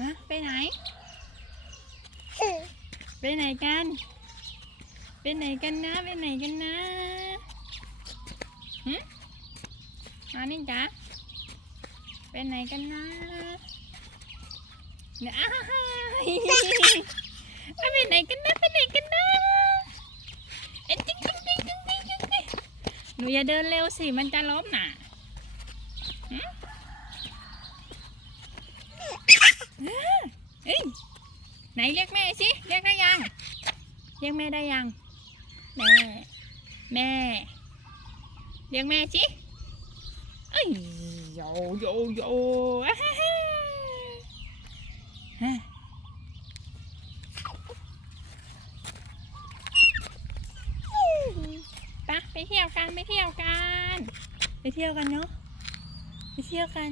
ฮะไปไหน ไปไหนกัน ไปไหนกันนะ ไปไหนกันนะฮะมานี่จ๊ะไปไหนกันนะนี่ไปไหนกันนะไปไหนกันนะเอ็จิ้งจิ้งจิ้งจิ้งจิ้งหนูอย่าเดินเร็วสิ มันจะล้มน่ะ ไหนเรียกแม่สิเรียกได้ยัง เรียกแม่ได้ยัง แม่ แม่ เรียกแม่สิเอ้ยโยโยโยฮ่าฮ่าฮะไปไปเที่ยวกันไปเที่ยวกัน ไปเที่ยวกันเนาะไปเที่ยวกัน